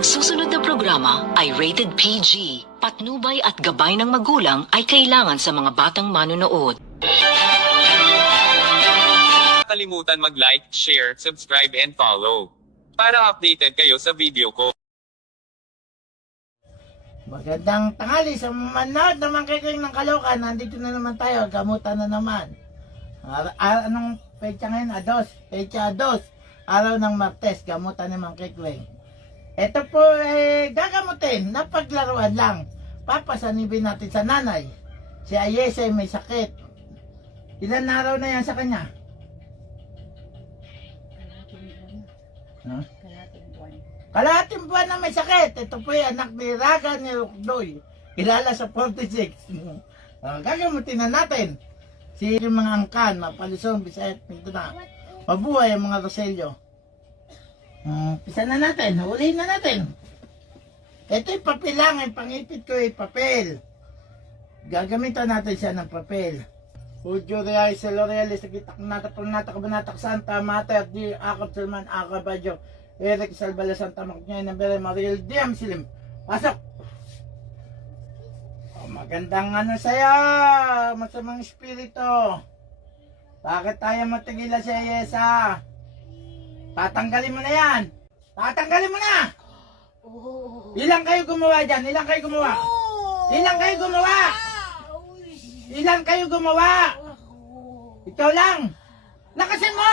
Ang susunod na programa ay rated PG. Patnubay at gabay ng magulang ay kailangan sa mga batang manonood. Kalimutan mag-like, share, subscribe and follow. Para updated kayo sa video ko. Magandang tanghali sa manood naman kayo ng Caloocan. Nandito na naman tayo, gamutan na naman. Anong pecha ngayon? Pecha 2. Araw ng Martes, gamutan naman kay Kweng. Ito po gagamutin, napaglaruan lang. Papasanibin natin sa nanay. Si Ayese may sakit. Ilan araw na yan sa kanya? Huh? Kalahating buwan na may sakit. Ito po yung anak ni Raga ni Rukdoy. Kilala sa 46. Gagamutin na natin. Si yung mga angkan, Mapalisong, Bisayat, Pintuna. Mabuhay ang mga Roselio. Pisa na natin. Huliin na natin. Ito yung papel lang. Yung pangipit ko yung papel. Gagamitan natin siya ng papel. Ujo Real sa L'Orealis. Nakitak natak Banatak Santa Mater. Di Akab Salman Akabadyo. Eric Salbala Santa Magnyay ng Bere Mariel Diam Silim. Pasok! Magandang sa'yo! Masamang espiritu. Bakit tayo matigila sa Ayesa? Tatanggalin mo na yan! Tatanggalin mo na! Ilang kayo gumawa dyan? Ilang kayo gumawa? Ilang kayo gumawa? Ilang kayo gumawa? Ikaw lang! Lakasin mo!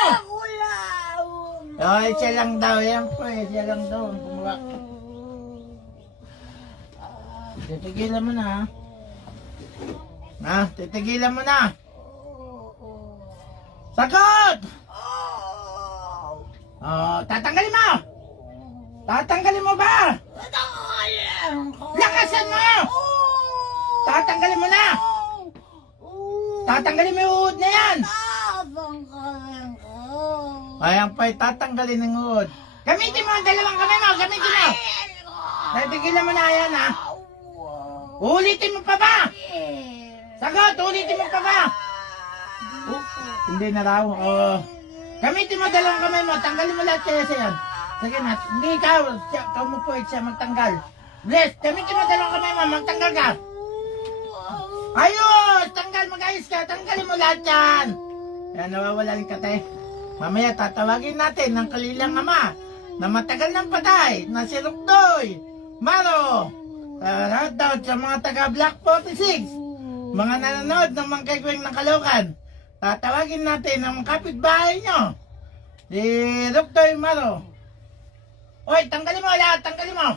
Ay, siya lang daw. Yan po siya lang daw ang gumawa. Titigilan mo na ha? Titigilan mo na! Sagot! Tatanggalin mo! Tatanggalin mo ba? Lakasan mo! Tatanggalin mo na! Tatanggalin mo yung uod na yan! Ayan pa, tatanggalin ng uod. Gamitin mo ang dalawang kamay mo! Gamitin mo! Titigilan mo na yan ha! Ulitin mo pa ba? Sagot! Ulitin mo pa ba? Hindi na raw. Gamitin mo dalawang kamay mo. Tanggalin mo lahat kaya siya yan. Sige na. Hindi ikaw. Ikaw mo po siya magtanggal. Bless. Gamitin mo dalawang kamay mo. Magtanggal ka. Ayos! Tanggal. Mag-ayos ka. Tanggalin mo lahat yan. Yan. Nawawala rin ka te. Mamaya tatawagin natin ng kalilang ama na matagal ng patay na si Rukdoy Maro. Daw sa mga taga Black 46. Mga nanonood ng mga kagweng ng Caloocan. Tatawagin natin ang kapitbahay nyo. Si Rukdoy Maro. Oy, tanggalin mo lahat, tanggalin mo.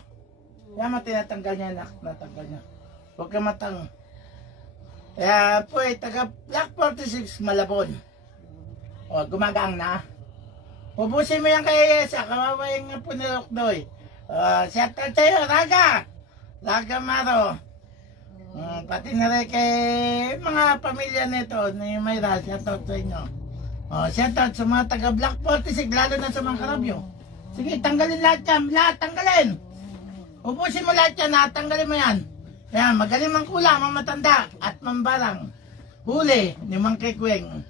Yan mo, tinatanggal niya, natanggal niya. Huwag ka matang. Kaya po, taga Black 46 Malabon. O, gumagang na. Pupusin mo yan kay Ayesa, kawawa yung po ni Rukdoy. Shout out sa'yo, Raga Maro. Pati na rin kay mga pamilya nito ni Mayra, shoutout sa inyo. Shoutout sa mga taga Black 46, lalo na sa mga Karabyo. Sige, tanggalin lahat yan, lahat, tanggalin. Ubusin mo lahat yan, tanggalin mo yan. Yan, magaling mang kulang, mamatanda at mambarang. Huli ni Mang Kikweng.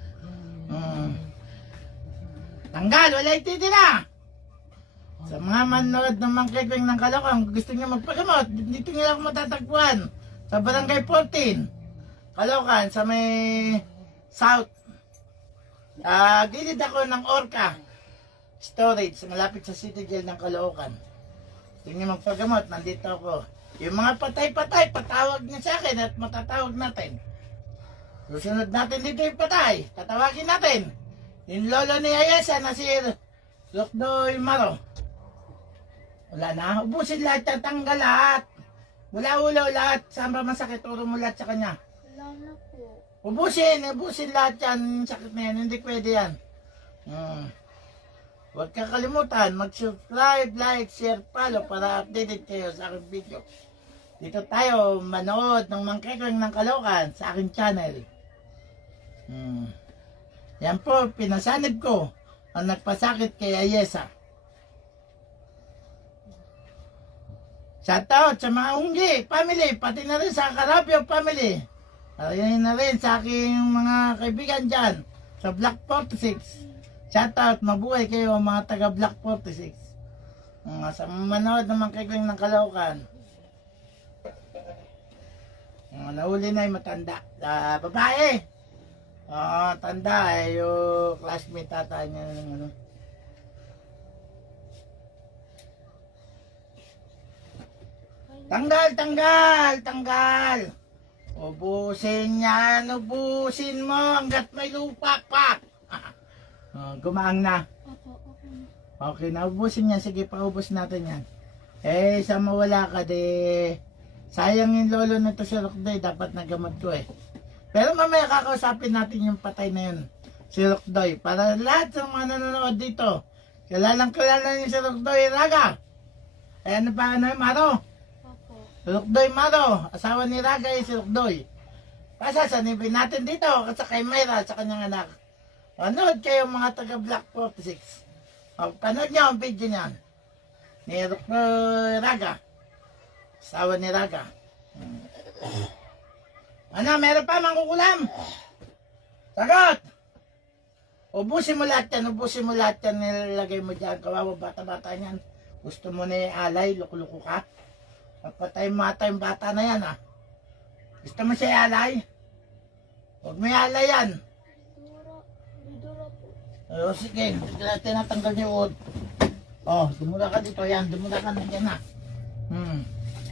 Tanggal, wala ititira. Sa mga manood ng Mang Kikweng ng Caloocan, kung gusto nyo magpagamot, dito nyo lang matatagpuan. Sa Barangay 14, Caloocan, sa may South. Gilid ako ng Orca Storage, malapit sa City Jail ng Caloocan. Gusto nyo magpagamot, nandito ako. Yung mga patay-patay, patawag niya sa akin at matatawag natin. Susunod natin dito yung patay, tatawagin natin. Yung lolo ni Ayesa na si Rukdoy Maro. Wala na, ubusin lahat, tatanggal lahat. Mula ulo lahat, saan ba masakit? Turo mo lahat sa kanya. Wala na po. Ubusin lahat yan. Sakit na yan, hindi pwede yan. Huwag kakalimutan, mag-subscribe, like, share, follow para updated kayo sa aking video. Dito tayo manood ng Mang Kikweng ng Caloocan sa aking channel. Yan po, pinasanib ko ang nagpasakit kay Ayesa. Shoutout sa mga Unggi family, pati na rin sa Carabio family. Ayun na rin sa aking mga kaibigan dyan sa Black 46. Shoutout, mabuhay kayo mga taga Black 46. Sa manood naman kay Gwen ng Caloocan. Nahuli na yung matanda. Babae! Tanda yung classmate tata niya ng ano. Tanggal! Ubusin yan, ubusin mo hanggat may lupa pa. Gumaang na. Okay na, ubusin yan. Sige, paubos natin yan. Sa mawala ka, sayang yung lolo nito si Rokdoy. Dapat nagamot ko Pero mamaya kakausapin natin yung patay na yun. Si Rokdoy. Para lahat ng mga nanonood dito. Kilalang niyo si Rokdoy Raga. Ano pa, Maro? Rokdoy Maro. Asawa ni Raga si Rokdoy. Pasasanipin natin dito. Kasi kay Mayra sa kanyang anak. Panood kayo mga taga Black 46. Panood niyo ang video niyan. Ni Rokdoy Raga. Asawa ni Raga. Ano, meron pa mangkukulam? Sagot! Ubusin mo lahat yan, nilalagay mo dyan. Kawawa bata-bata niyan. Gusto mo na alay, loko-loko ka. Papatay mata yung bata na yan Gusto mo siya alay? Huwag mo alay yan. Sige, tinatanggal niyo uod. Dumula ka dito yan, dumula ka na dyan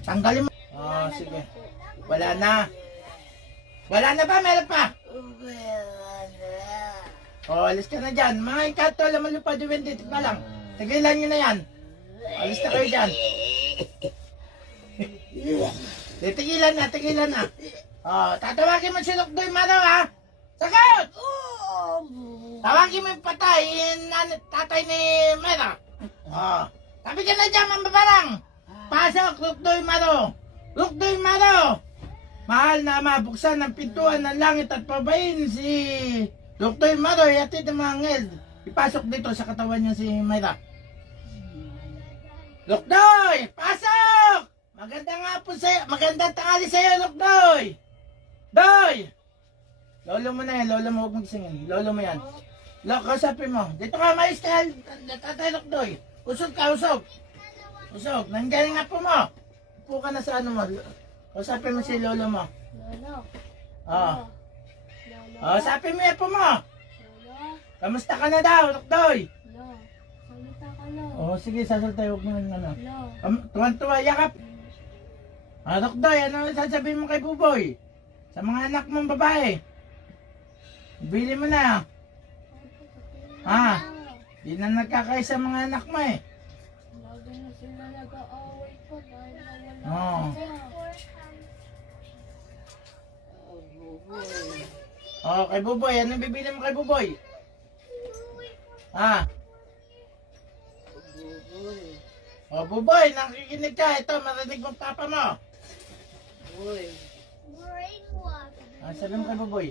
Tanggalin mo. Sige. Wala na. Wala na ba? Meron pa? Alis ka na dyan. Mga ikato, alam mo lupa, dito pa lang. Tigilan nyo na yan. Alis na kayo dyan. Tigilan na. Tatawagin mo si Rokdoy Maro, Sagot! Tawagin mo yung patay, tatay ni Mera. Tabi ka na dyan, mambabarang. Pasok, Rokdoy Maro. Rokdoy Maro. Mahal na mabuksan ng pintuan ng langit at pabayin si Rokdoy Maro. Yatid ng mga ngel. Ipasok dito sa katawan niya si Mayra. Rokdoy! Pasok! Magandang tangali sa'yo, Rokdoy! Doy! Lolo mo na yan. Lolo mo, huwag magsingin. Lolo mo yan. Kausapin mo. Dito ka, mais ka. Tatay Rokdoy. Usog ka, usog. Usog. Nandiyan nga po mo. Upo ka na sa ano mo. Kausapin mo si lolo mo. Lolo. Kausapin mo yan po mo. Lolo. Kamusta ka na daw, Rokdoy? Lolo. Salita ka lang. Sige, sasalta. Huwag mo ano. Lolo. Tuwan-tuwa, yakap. Rokdoy, ano sasabihin mo kay Buboy? Sa mga anak mong babae. Bili mo na. Di na nagkakaisa mga anak mo Lagi na sila nag-aaway pa dahil nawala Oo. ka. Kay Buboy. Anong bibili mo kay Buboy? Buboy, nakikinig ka. Ito, marinig mong papa mo. Sabi mo kay Buboy.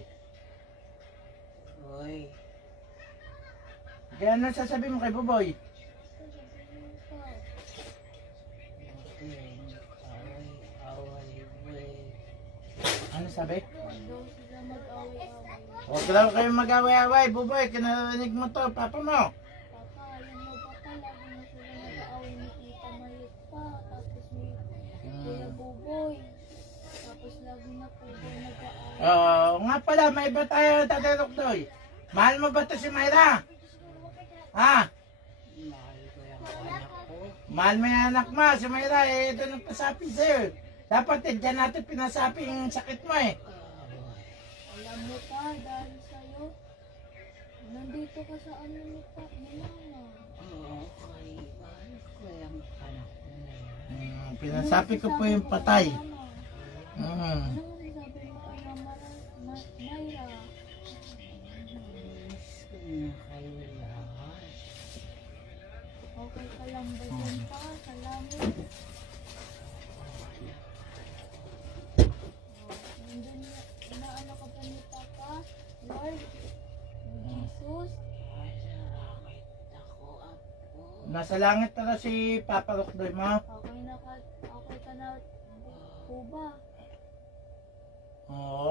Kaya ano sasabi mo kay Buboy? Ano sabi? Daw sila mag-aaway-aaway. Huwag daw kayo mag-away-away, Buboy. Kinarinig mo to, papa mo. Papa, alam mo ba pa, lagi na sila nag-aaway ni Tita Mayet pa. Tapos ni Kuya Buboy. Tapos lagi na po daw nag-aaway. Nga pala, may iba tayo, Tatay Rokdoy. Mahal mo ba to si Mayra? Mahal mo yung anak mo, si Mayra, ito nagpasapi sa'yo. Dapat dyan natin pinasapi yung sakit mo Alam mo pa, dahil sa'yo, nandito ka sa ano ni Mama. Pinasapi ko po yung patay. Ano sabi mo kay Mama Mayra? Okay ka lang ba dyan pa? Salamat. Nandun na, inaano ka ba ni Papa? Lord? Jesus? Nasa langit na si Papa Rokdoy mo. Okay ka na po ba?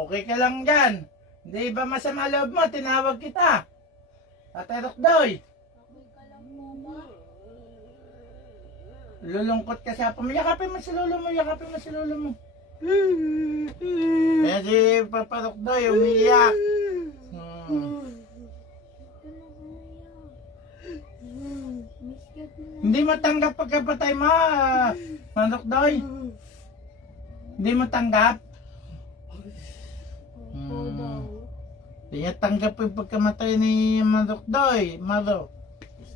Okay ka lang dyan. Hindi ba masama loob mo? Tinawag kita. Tatay Rokdoy. Okay ka lang po ba? Lulungkot ka sa apo mo. Yakapin mo si lolo mo, yakapin mo si lolo mo. Kaya si Papa Rokdoy umiiyak. Miss ka din. Hindi matanggap pagkapatay mo, Rokdoy. Hindi matanggap. Opo daw. Hindi niya tanggap yung pagkamatay ni Rokdoy, Maro.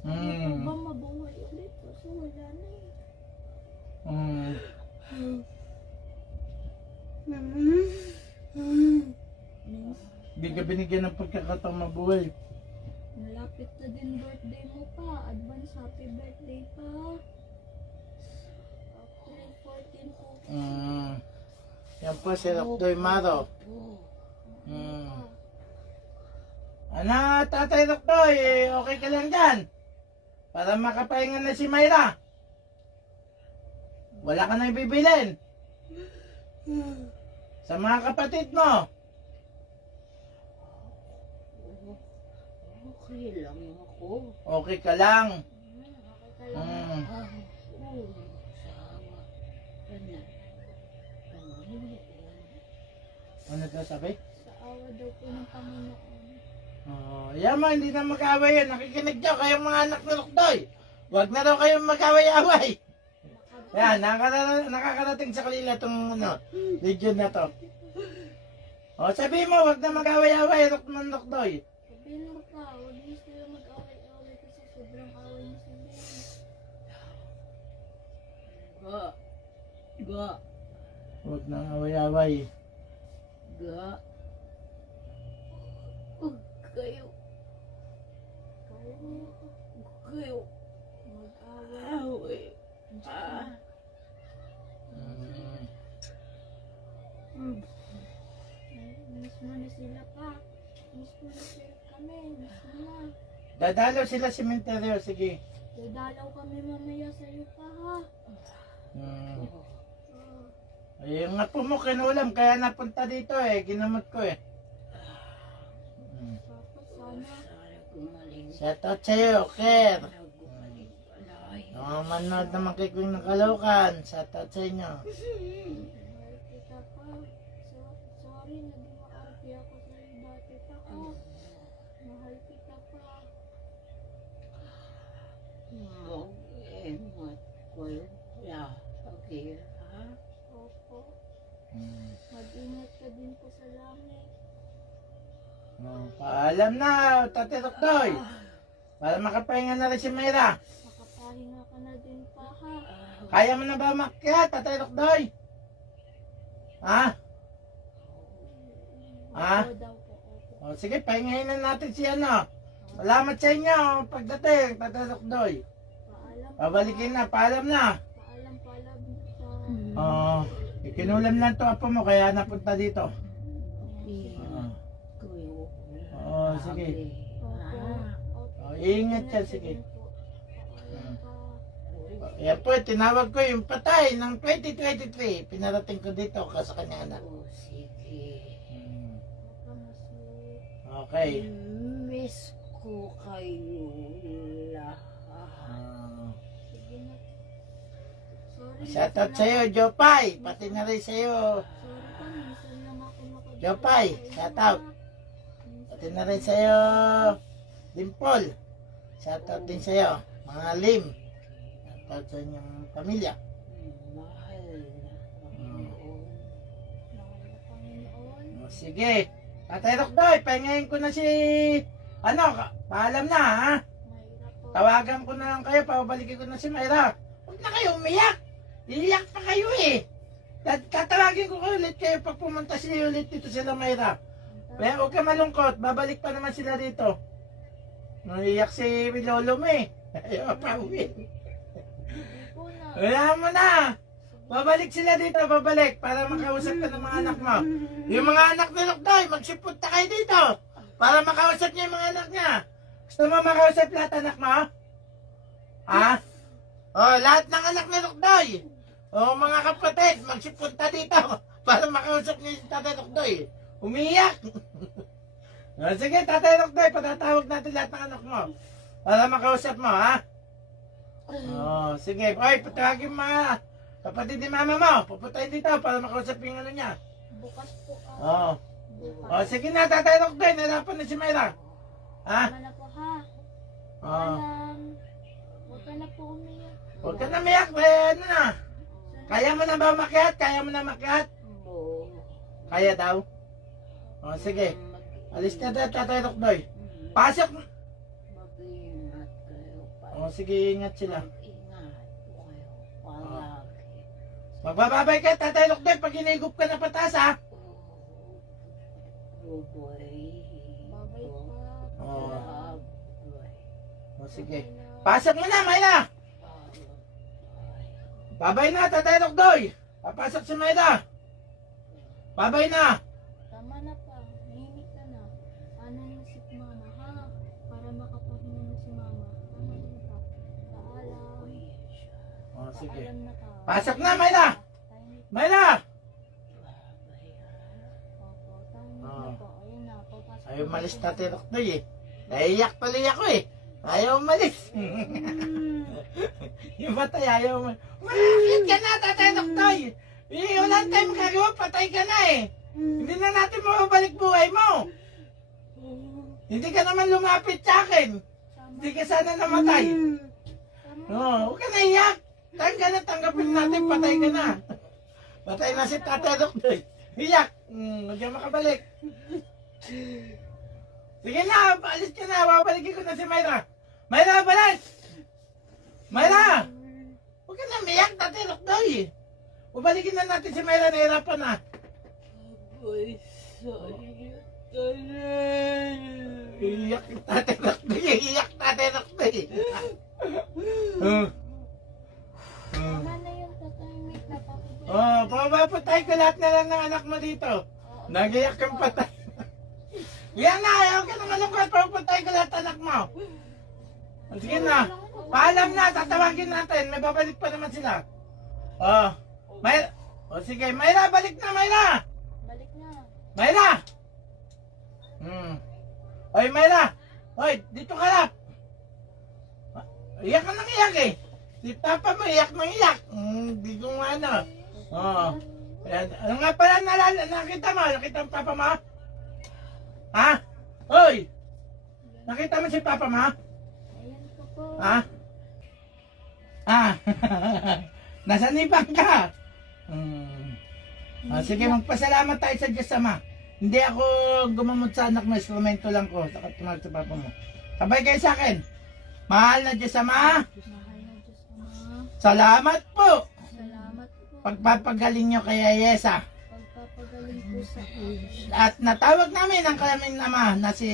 Ba mabuhay ulit kasi wala na eh. Hindi ka binigyan ng pagkakataong mabuhay. Malapit na din birthday mo pa. Advance happy birthday pa. April 14 po. Yan po si Rokdoy Maro. Ano, Tatay Rokdoy, okay ka lang dyan? Para makapahinga na si Mayra. Wala ka na ibibilin. Sa mga kapatid mo. Okay lang ako. Okay ka lang. Okay ka lang. Oo, sama. Ano ka sabi? Sa awa daw po ng Panginoon. Yaman, hindi na mag-away yan. Nakikinig nyo kayong mga anak ni Rokdoy. Huwag na daw kayong mag-away-away. Yan, nakakarating sa kanila itong video na to. Sabi mo, huwag na mag-away-away, Rokdoy. Sabihin mo pa, huwag niyo sila mag-away-away kasi sobrang away niyo sila. Ga. Huwag na away-away. Ga. Kayo. Kayo. Mag-away. Away. Miss mo na sila pa. Miss mo na sila kami. Miss mo na. Dadalaw sila sa sementeryo, sige. Dadalaw kami mamaya sa'yo pa ha. Ay, yung apo mo kinulam, kaya napunta dito ginamot ko Tapos sana. Sana gumaling. Shoutout sa'yo, Ker. Sana gumaling palay. Manood naman kay Queen ng Caloocan. Shoutout sa inyo. Mahal kita pa. Sorry, naging maarpi ako sa'yo dati pa ha. Mahal kita pa. Mag-emot ko ya. Okay, ha? Opo. Mag-ingat ka din po sa langit. Paalam na, Tate Rokdoy. Para makapahinga na rin si Mayra. Makapahinga ka na din pa ha. Kaya mo na ba makyat, Tate Rokdoy? Ha? Ha? Opo daw po. Opo. Sige, pahingahin na natin si ano. Salamat sa inyo pagdating, Tate Rokdoy. Paalam. Pabalikin na, paalam na. Paalam pa. Ikinulam lang to apo mo, kaya napunta dito. Sige. Opo. Ingat yan, sige. Paalam pa. Kaya po, tinawag ko yung patay ng 2023. Pinarating ko dito sa kanya anak. Oh, sige. Okay. Miss ko kayo lahat. Sige na. Sorry. Shoutout sa'yo, Jopay. Pati na rin sa'yo. Sorry pa, minsan lang ako nakadala. Jopay, shoutout. Pati na rin sa'yo, Dimple. Shoutout din sa'yo, mga Lim. Shoutout sa inyong pamilya. Mahal na Panginoon. Mahal na Panginoon. Sige. Tatay Rokdoy, pahingayin ko na si... paalam na ha. Mayra po. Tawagan ko na lang kayo, pabalikin ko na si Mayra. Huwag na kayo umiyak. Iiyak pa kayo Tatawagin ko ulit kayo pag pumunta sila ulit dito sila Mayra. Kaya huwag ka malungkot, babalik pa naman sila dito. Naiyak si Lolo mo Ayaw pa uwi. Hindi po na. Wala mo na. Babalik sila dito, babalik para makausap ka ng mga anak mo. Yung mga anak ni Rokdoy, magsipunta kayo dito para makausap niya yung mga anak niya. Gusto mo makausap lahat anak mo? Ha? Lahat ng anak ni Rokdoy. Mga kapatid, magsipunta dito para makausap niya si Tatay Rokdoy. Umiyak. Sige, Tatay Rokdoy, patatawag natin lahat ng anak mo para makausap mo, ha? Oh, sige. Oy, patawagin mga kapatid ni mama mo. Pupuntahin dito para makausap yung ano niya. Bukas po ako. Oh. Bukas. Oh, sige na, Tatay Rokdoy. Nahirapan na si Mayra. Ha? Tama na po ha. Oh. Huwag ka na po umiyak. Huwag ka na miyak. Ano na? Kaya mo na ba makiat? Kaya mo na makiat? Oo. Kaya daw. Oh, sige. Alis na tayo, Tatay Rokdoy. Pasok. Mag-ingat kayo. Oh, sige, ingat sila. Mag-ingat po kayo. Palagi. Magbababay ka, Tatay Rokdoy, pag hinigop ka na patas, ha? Buboy. Babay pa. Oh. Buboy. Oh, sige. Pasok mo na, Mayra. Babay na, Tatay Rokdoy. Papasok si Mayra. Babay na. Tama na pa. Nahimik ka na. Ano na si mama ha? Para makapahinga na si mama. Tama na pa. Paalam. Oh, sige. Paalam na ka. Pasok na, Mayra. Tahimik. Mayra. Opo. Tahimik Oh. na po. Ayun na. Papasok. Ayaw umalis, Tatay Rokdoy, eh. Naiyak tuloy ako, eh. Ayaw umalis. Yung patay, ayaw umalis. Malakit ka na, Tatay Rokdoy. Eh, wala tayong magagawa, patay ka na, eh. Hindi na natin mababalik buhay mo. Hindi ka naman lumapit sa akin. Hindi ka sana namatay. Oo, huwag ka na iyak. Tanggapin natin, patay ka na. Patay na si Tatay Rokdoy. Iyak. Huwag ka makabalik. Sige na, alis ka na. Babalikin ko na si Mayra. Mayra, balik! Mayra! Huwag ka na miyak, Tatay Rokdoy. Babalikin na natin si Mayra, nahirapan na. Buboy. Sorry. Iyak, Tatay Rokdoy. Iyak, Tatay Rokdoy. Tama na yung tatahimik na pakibig. Oh, papapatay ko lahat na lang ng anak mo dito. Nagiyak kang patay. Yan na, ayaw ka ng malungkot. Papapatay ko lahat anak mo. Sige na. Paalam na, tatawagin natin. May babalik pa naman sila. Oh, Mayra. Oh, sige, Mayra, balik na, Mayra. Balik na. Mayra! Oy, Mayra! Oy, dito ka lang. Iyak ka nang iyak eh. Si Papa mo, iyak mo iyak. Hindi ko nga ano. Oo. Ano nga pala nakita mo? Nakita mo Papa mo? Ha? Oy! Nakita mo si Papa mo? Ayan po po. Ha? Ah, nasa nibang ka? Sige, magpasalamat tayo sa Diyos Ama. Hindi ako gumamot sa anak mo, instrumento lang ko. Saka tumawag sa Papa mo. Sabay kayo sa akin. Mahal na Diyos Ama. Mahal na Diyos Ama. Salamat po. Salamat po. Pagpapagaling nyo kay Yesa. Pagpapagaling po sa akin. At natawag namin ang kaming ama na si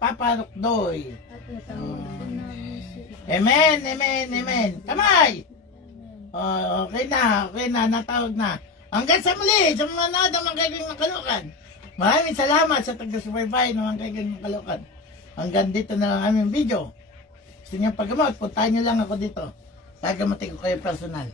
Papa Rokdoy. At natawag po namin si Amen, amen, amen. Kamay! Amen. Oh, okay na, natawag na. Hanggang sa muli, sa mga nanood ng mga kaibigan ng Kalukan. Maraming salamat sa taga-supervise ng mga kaibigan ng Kalukan. Hanggang dito na lang aming video. Gusto niyo paggamot, puntahan niyo lang ako dito. Gagamotin ko kayo personal.